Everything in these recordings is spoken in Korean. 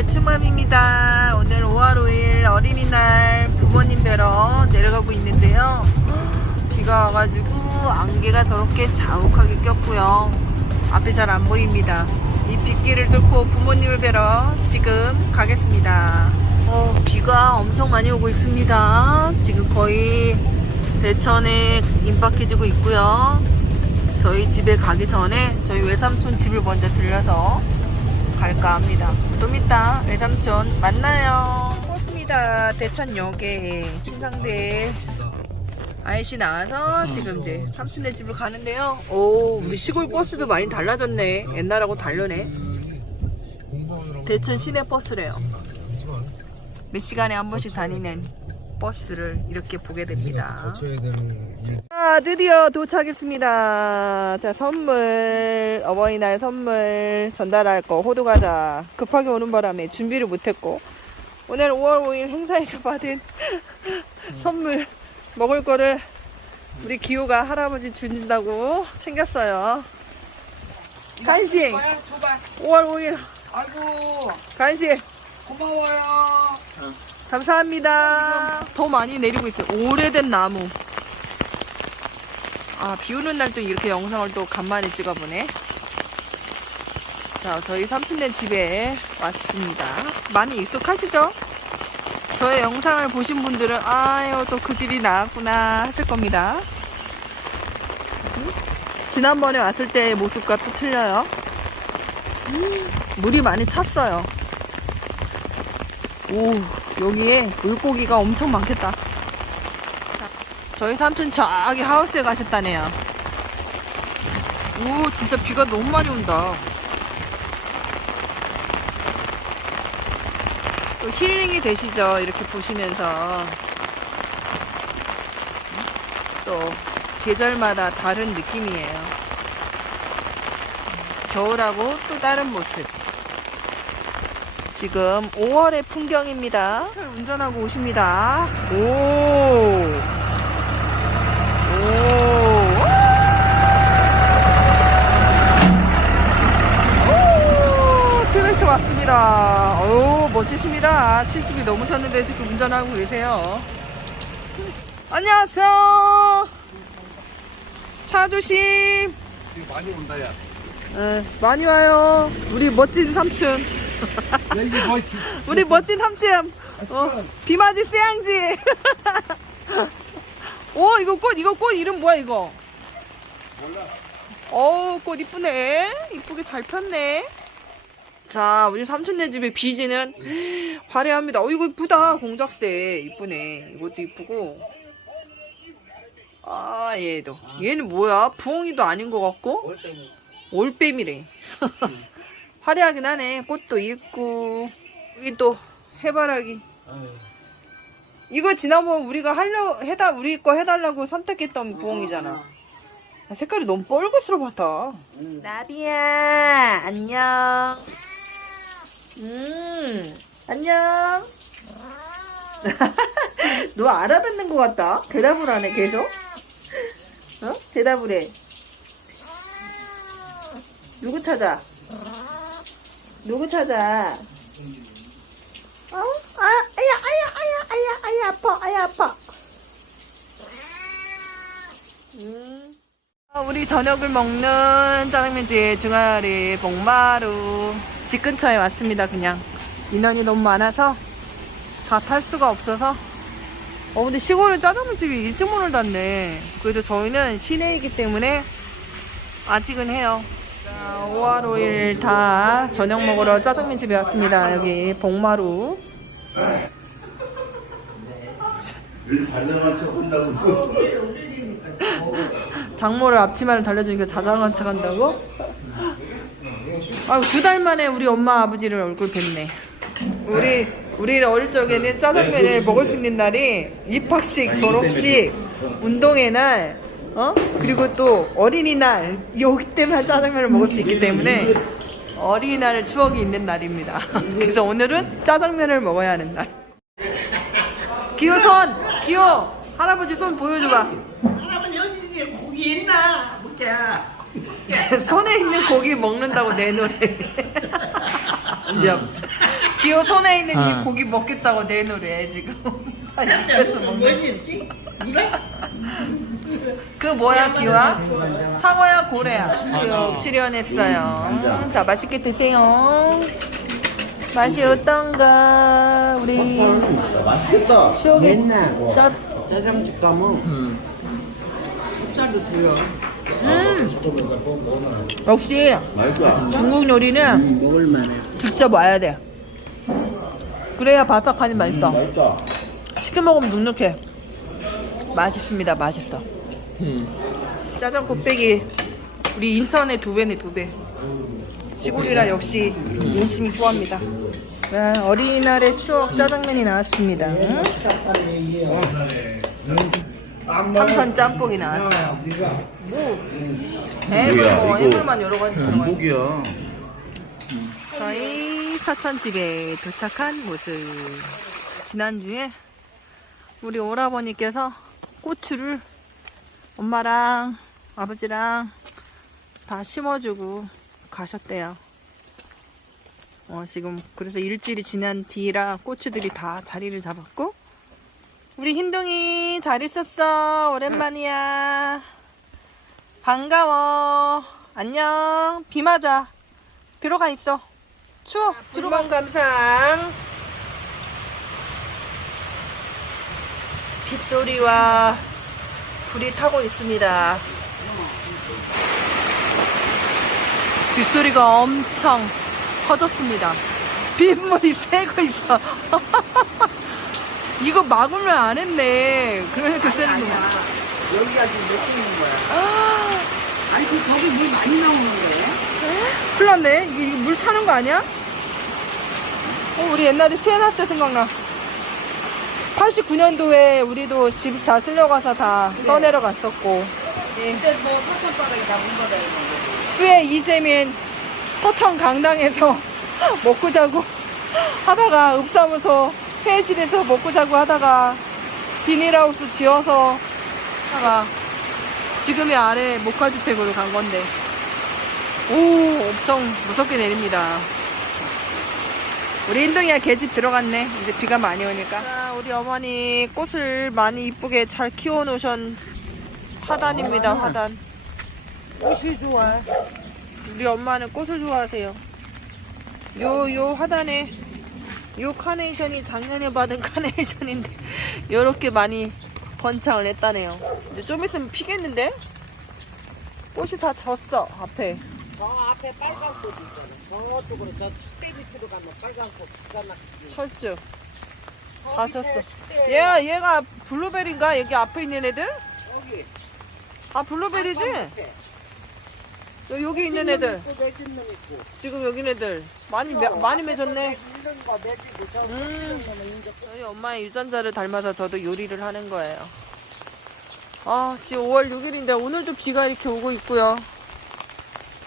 네, 츠맘입니다. 오늘 5월 5일 어린이날 부모님 뵈러 내려가고 있는데요. 비가 와가지고 안개가 저렇게 자욱하게 꼈고요. 앞이 잘 안 보입니다. 이 빗길을 뚫고 부모님을 뵈러 지금 가겠습니다. 어, 비가 엄청 많이 오고 있습니다. 지금 거의 대천에 임박해지고 있고요. 저희 집에 가기 전에 저희 외삼촌 집을 먼저 들려서 갈까 합니다. 좀 이따 외삼촌 만나요. 고맙습니다. 대천역에 신상대 아이씨 나와서 지금 이제 삼촌네 집을 가는데요. 오, 우리 시골 버스도 많이 달라졌네. 옛날하고 다르네. 대천 시내 버스래요. 몇 시간에 한 번씩 다니는 버스를 이렇게 보게 됩니다. 아, 드디어 도착했습니다. 자, 선물, 어버이날 선물 전달할 거, 호두과자. 급하게 오는 바람에 준비를 못했고, 오늘 5월 5일 행사에서 받은 선물, 먹을 거를 우리 기호가 할아버지 준다고 챙겼어요. 간식! 5월 5일 아이고 간식! 고마워요. 감사합니다. 더 많이 내리고 있어요. 오래된 나무. 아, 비 오는 날 또 이렇게 영상을 또 간만에 찍어보네. 자, 저희 삼촌네 집에 왔습니다. 많이 익숙하시죠? 저의 영상을 보신 분들은, 아유, 또 그 집이 나왔구나 하실 겁니다. 음? 지난번에 왔을 때의 모습과 또 틀려요. 음, 물이 많이 찼어요. 오, 여기에 물고기가 엄청 많겠다. 저희 삼촌 저기 하우스에 가셨다네요. 오, 진짜 비가 너무 많이 온다. 또 힐링이 되시죠? 이렇게 보시면서. 또, 계절마다 다른 느낌이에요. 겨울하고 또 다른 모습. 지금 5월의 풍경입니다. 운전하고 오십니다. 오. 오. 오. 트랙터 왔습니다. 오, 멋지십니다. 70이 넘으셨는데 지금 운전하고 계세요. 안녕하세요. 차 조심. 많이 온다 야. 네, 많이 와요. 우리 멋진 삼촌. 야 이게 뭐 지- 우리 멋진 삼촌. 어, 비 맞을 쎄양지. 오, 이거 꽃, 이거 꽃 이름 뭐야, 이거? 몰라. 어우, 꽃 이쁘네. 이쁘게 잘 폈네. 자, 우리 삼촌네 집의 비지는 화려합니다. 어, 이거 이쁘다. 공작새. 이쁘네. 이것도 이쁘고. 아, 얘도. 얘는 뭐야? 부엉이도 아닌 것 같고. 올빼미래. 화려하긴 하네. 꽃도 있고. 여기 또 해바라기. 이거 지난번 우리가 하려 해달 우리 거 해달라고 선택했던 부엉이잖아. 아, 색깔이 너무 뻘겋스러웠다. 나비야 안녕. 음 안녕. 너 알아듣는 것 같다. 대답을 하네 계속. 어? 대답을 해. 누구 찾아? 누구 찾아? 어? 아, 아야, 아야, 아야, 아야, 아야, 아파, 아야, 아파. 음. 아, 우리 저녁을 먹는 짜장면집 중아리 복마루 집 근처에 왔습니다. 그냥 인원이 너무 많아서 다 탈 수가 없어서. 어 근데 시골은 짜장면집이 일찍 문을 닫네. 그래도 저희는 시내이기 때문에 아직은 해요. 자, 5월 5일 다 저녁 먹으러 짜장면 집에 왔습니다. 여기 복마루. 늘 다정한 척 한다고 장모를 앞치마를 달려주니까 자장한 척 한다고? 아, 두 달 만에 우리 엄마 아버지를 얼굴 뵀네. 우리 우리 어릴 적에는 짜장면을 먹을 수 있는 날이 입학식, 졸업식, 운동회 날, 어 그리고 또 어린이날 여기 때만 짜장면을 먹을 수 있기 때문에 어린이날의 추억이 있는 날입니다. 그래서 오늘은 짜장면을 먹어야 하는 날. 기호 손, 기호 할아버지 손 보여줘봐. 할아버지 여기 고기 있나? 볼게야. 손에 있는 고기 먹는다고 내 노래. 야, 기호 손에 있는 어. 이 고기 먹겠다고 내 노래 지금. 아 입에서 먹는. 뭐였지? 누가? 그 뭐야 기호야? 상어야 고래야. 기호 출연했어요. 자 맛있게 드세요. 맛이 어떤가 우리 맛있겠다. 추억의 맨날 뭐 짜. 짜장집 가면 찹쌀도 들려. 음. 역시 맛있어. 중국 요리는 먹을만해. 직접 와야 돼. 그래야 바삭하니 맛있어. 맛있다. 시켜 먹으면 눅눅해. 맛있습니다. 맛있어. 짜장 곱빼기 우리 인천의 두 배네 두 배. 시골이라 역시 인심이 좋아합니다. 자, 어린이날의 추억 짜장면이 나왔습니다. 삼선 짬뽕이 나왔어요. 해물 뭐야, 뭐 이거 해물만 여러 가지 들어가 있는 전복이야. 저희 사천집에 도착한 모습. 지난주에 우리 오라버니께서 고추를 엄마랑 아버지랑 다 심어주고 가셨대요. 어, 지금 그래서 일주일이 지난 뒤라 고추들이 다 자리를 잡았고 우리 흰둥이 잘 있었어. 오랜만이야. 반가워. 안녕. 비 맞아. 들어가 있어. 추워. 들어간 감상. 빗소리와 불이 타고 있습니다 빗소리가 엄청 커졌습니다 빗물이 새고 있어 이거 막으면 안 했네 그러니까 새는 거야 여기가 지금 몇 분인 거야? 아니 그 저기 물 많이 나오는데. 큰일 났네. 이게, 이게 물 차는 거 아니야? 어, 우리 옛날에 수해나 때 생각나. 89년도에 우리도 집 다 쓸려고 가서 다 떠내려 갔었고. 그때 뭐 사천바닥에 나온 거다 이거. 수해 이재민 서천 강당에서 먹고 자고 하다가 읍사무소 회의실에서 먹고 자고 하다가 비닐하우스 지어서 하다가 지금의 아래 목화주택으로 간 건데 오 엄청 무섭게 내립니다 우리 인동이야 계집 들어갔네 이제 비가 많이 오니까 자, 우리 어머니 꽃을 많이 이쁘게 잘 키워 놓으신 화단입니다 화단 옷이 좋아. 우리 엄마는 꽃을 좋아하세요. 요, 요 하단에 요 카네이션이 작년에 받은 카네이션인데 요렇게 많이 번창을 했다네요. 이제 좀 있으면 피겠는데? 꽃이 다 졌어, 앞에. 저 앞에 빨간 꽃 있잖아. 저쪽으로 저 축대 밑으로 가면 빨간 꽃 기가 막히지. 철쭉. 다 졌어. 얘가, 얘가 블루베리인가? 여기 앞에 있는 애들? 여기. 아, 블루베리지? 요- 여기 있는 애들. 매진 놈 있고. 지금 여기 애들. 많이, 매, 많이 맺었네. 있는 거 매지고 저 음. 저희 엄마의 유전자를 닮아서 저도 요리를 하는 거예요. 아, 지금 5월 6일인데 오늘도 비가 이렇게 오고 있고요.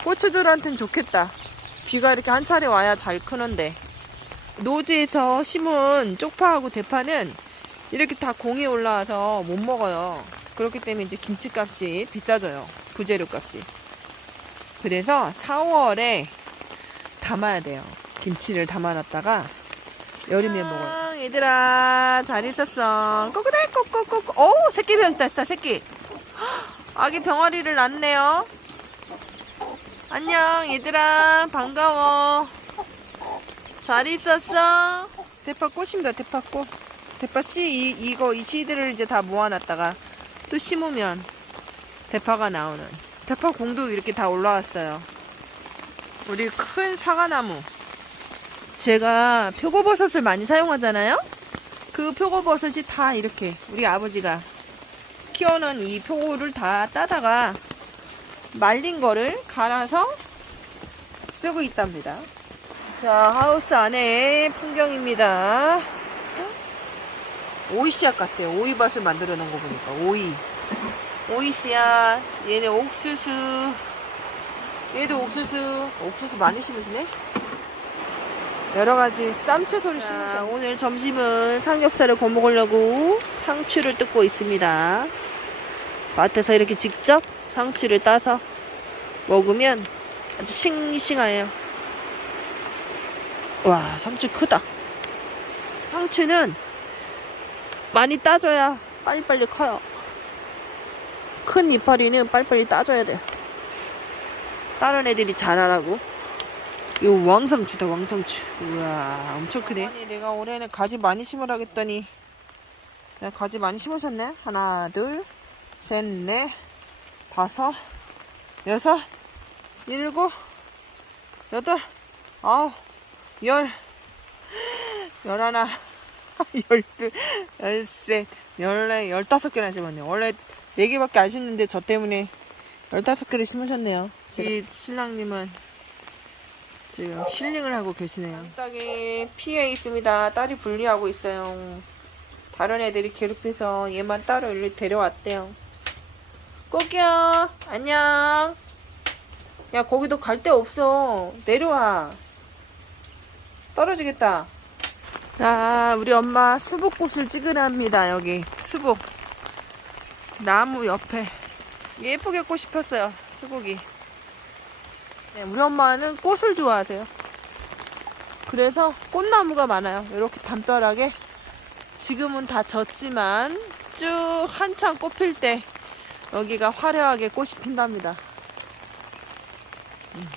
고추들한텐 좋겠다. 비가 이렇게 한 차례 와야 잘 크는데. 노지에서 심은 쪽파하고 대파는 이렇게 다 공이 올라와서 못 먹어요. 그렇기 때문에 이제 김치값이 비싸져요. 부재료 값이. 그래서 4월에 담아야 돼요. 김치를 담아놨다가 여름에 먹어요. 얘들아 잘 있었어. 꼬꼬대 꼬꼬꼬꼬. 오 새끼 병 있다 있다 새끼. 헉, 아기 병아리를 낳네요. 안녕 얘들아 반가워. 잘 있었어. 대파 꽃입니다 대파 꽃. 대파 씨 이, 이거 이 씨들을 이제 다 모아놨다가 또 심으면 대파가 나오는. 대파 공도 이렇게 다 올라왔어요. 우리 큰 사과나무. 제가 표고버섯을 많이 사용하잖아요. 그 표고버섯이 다 이렇게 우리 아버지가 키워놓은 이 표고를 다 따다가 말린 거를 갈아서 쓰고 있답니다. 자, 하우스 안에 풍경입니다. 오이 씨앗 같아요. 오이밭을 만들어 놓은 거 보니까 오이. 오이 씨앗. 얘네 옥수수. 얘도 옥수수. 옥수수 많이 심으시네. 여러 가지 쌈채소를 심으셨 오늘 점심은 삼겹살을 구워 먹으려고 상추를 뜯고 있습니다. 밭에서 이렇게 직접 상추를 따서 먹으면 아주 싱싱해요. 와, 상추 크다. 상추는 많이 따줘야 빨리빨리 커요. 큰 이파리는 빨리빨리 따줘야 돼요. 다른 애들이 자라라고. 이거 왕상추다, 왕상추. 우와, 엄청 크네. 아니, 내가 올해는 가지 많이 심으라겠더니, 내가 가지 많이 심으셨네? 하나, 둘, 셋, 넷, 다섯, 여섯, 일곱, 여덟, 아홉, 열, 열하나, 열둘, 열셋, 열네, 열다섯 개나 심었네요. 원래 네 개밖에 안 심는데 저 때문에 열다섯 개를 심으셨네요. 이 신랑님은 지금 힐링을 하고 계시네요. 딸이 피해 있습니다. 딸이 분리하고 있어요. 다른 애들이 괴롭혀서 얘만 따로 일로 데려왔대요. 꼬기야, 안녕. 야, 거기도 갈 데 없어. 내려와. 떨어지겠다. 아, 우리 엄마 수복꽃을 찍으랍니다, 여기. 수복. 나무 옆에. 예쁘게 꽃이 폈어요, 수복이. 네, 우리 엄마는 꽃을 좋아하세요. 그래서 꽃나무가 많아요. 이렇게 담벼락에. 지금은 다 졌지만 쭉 한창 꽃필 때 여기가 화려하게 꽃이 핀답니다. 음.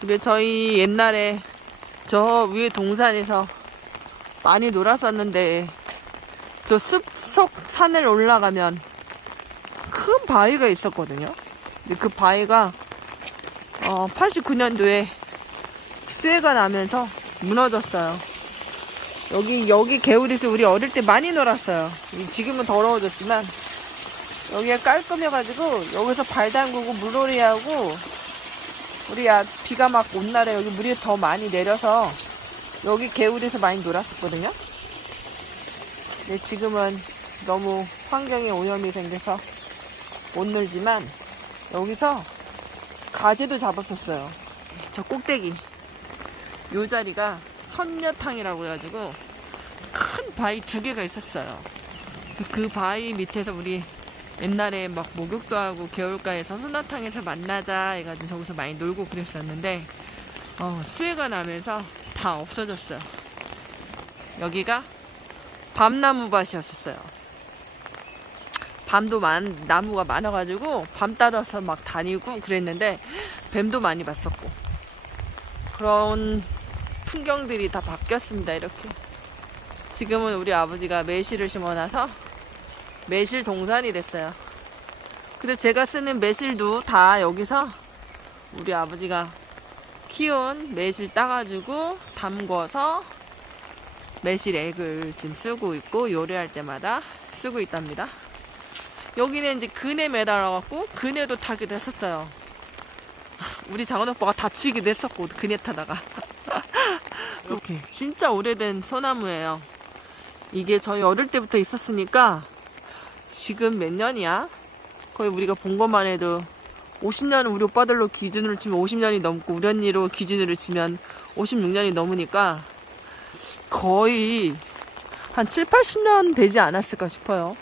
근데 저희 옛날에 저 위에 동산에서 많이 놀았었는데 저 숲속 산을 올라가면 큰 바위가 있었거든요. 근데 그 바위가 어, 89년도에 수해가 나면서 무너졌어요. 여기 여기 개울에서 우리 어릴 때 많이 놀았어요. 지금은 더러워졌지만 여기가 깔끔해가지고 여기서 발 담그고 물놀이하고 우리 야 비가 막 온 날에 여기 물이 더 많이 내려서 여기 개울에서 많이 놀았었거든요. 근데 지금은 너무 환경에 오염이 생겨서 못 놀지만 여기서 가재도 잡았었어요. 저 꼭대기 요 자리가 선녀탕이라고 해가지고 큰 바위 두 개가 있었어요. 그 바위 밑에서 우리 옛날에 막 목욕도 하고 겨울가에서 선녀탕에서 만나자 해가지고 저기서 많이 놀고 그랬었는데 어, 수해가 나면서 다 없어졌어요. 여기가 밤나무밭이었었어요. 밤도 많, 나무가 많아가지고 밤 따라서 막 다니고 그랬는데 뱀도 많이 봤었고 그런 풍경들이 다 바뀌었습니다. 이렇게 지금은 우리 아버지가 매실을 심어놔서 매실 동산이 됐어요. 근데 제가 쓰는 매실도 다 여기서 우리 아버지가 키운 매실 따가지고 담궈서 매실액을 지금 쓰고 있고 요리할 때마다 쓰고 있답니다. 여기는 이제 그네 매달아갖고 그네도 타기도 했었어요. 우리 작은 오빠가 다치기도 했었고 그네 타다가 이렇게 진짜 오래된 소나무예요. 이게 저희 어릴 때부터 있었으니까 지금 몇 년이야? 거의 우리가 본 것만 해도 50년은 우리 오빠들로 기준으로 치면 50년이 넘고 우리 언니로 기준으로 치면 56년이 넘으니까 거의 한 7, 80년 되지 않았을까 싶어요.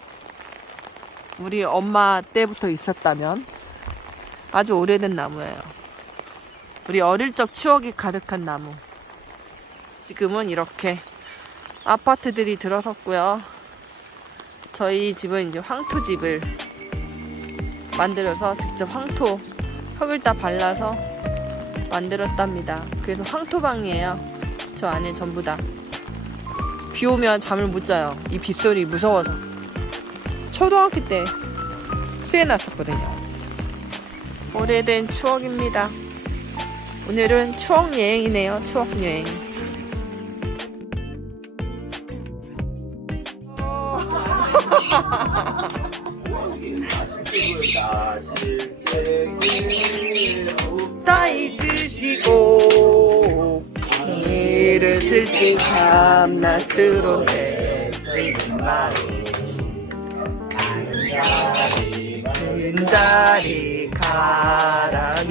우리 엄마 때부터 있었다면 아주 오래된 나무예요. 우리 어릴 적 추억이 가득한 나무. 지금은 이렇게 아파트들이 들어섰고요. 저희 집은 이제 황토 집을 만들어서 직접 황토 흙을 다 발라서 만들었답니다. 그래서 황토방이에요. 저 안에 전부 다. 비 오면 잠을 못 자요. 이 빗소리 무서워서. 초등학교 때 수해 났었거든요. 오래된 추억입니다. 오늘은 추억 여행이네요. 추억 여행. 밤낮으로 내쓰는 마음 빈자리 가라니시며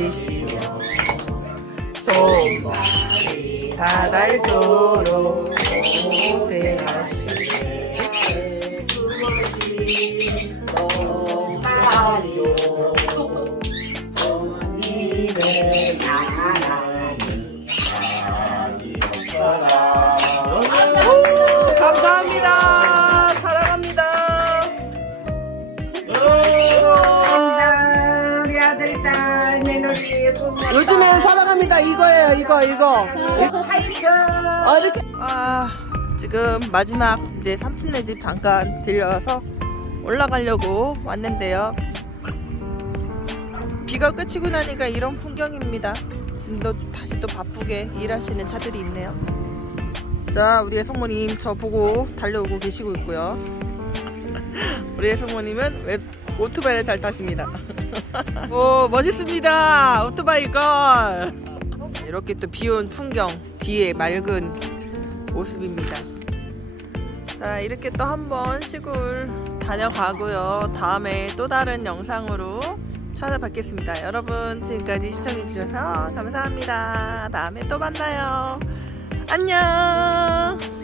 손발이 다 닳도록 고생하시네 말이 요즘엔 사랑합니다. 이거예요 이거 이거. 어저께 아 지금 마지막 이제 삼촌네 집 잠깐 들려서 올라가려고 왔는데요. 비가 그치고 나니까 이런 풍경입니다. 지금 또 다시 또 바쁘게 일하시는 차들이 있네요. 자 우리 애성모님 저 보고 달려오고 계시고 있고요. 우리 애성모님은 왜 오토바이를 잘 타십니다. 오 멋있습니다. 오토바이 걸. 이렇게 또 비온 풍경 뒤에 맑은 모습입니다. 자 이렇게 또 한번 시골 다녀가고요. 다음에 또 다른 영상으로 찾아뵙겠습니다. 여러분 지금까지 시청해주셔서 감사합니다. 다음에 또 만나요. 안녕